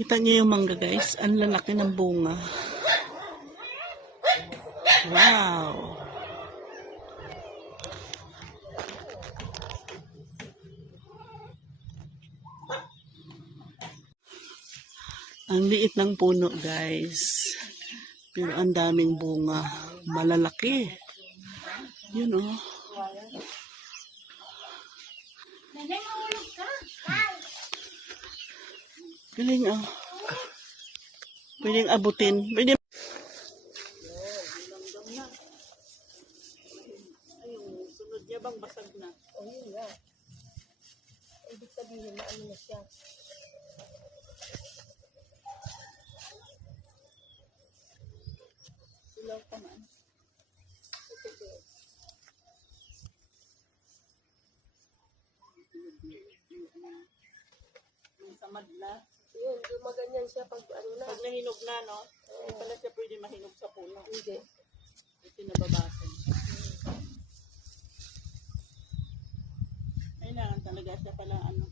Kita niyo yung mangga guys, ang lalaki ng bunga. Wow! Ang liit ng puno guys. Pero ang daming bunga. Malalaki. Yun oh. Galing oh. Pwedeng abutin. Pwede. Ayun, sunod niya bang basag na? O yun nga. Ibig sabihin na ano na siya. Silaw pa man. May samad na. Yun, gumaganyan siya pag ano na. Pag nahinog na, no? Hindi pala siya pwede mahinog sa puno. Hindi. Kasi nababasan. Kailangan talaga siya pala ano.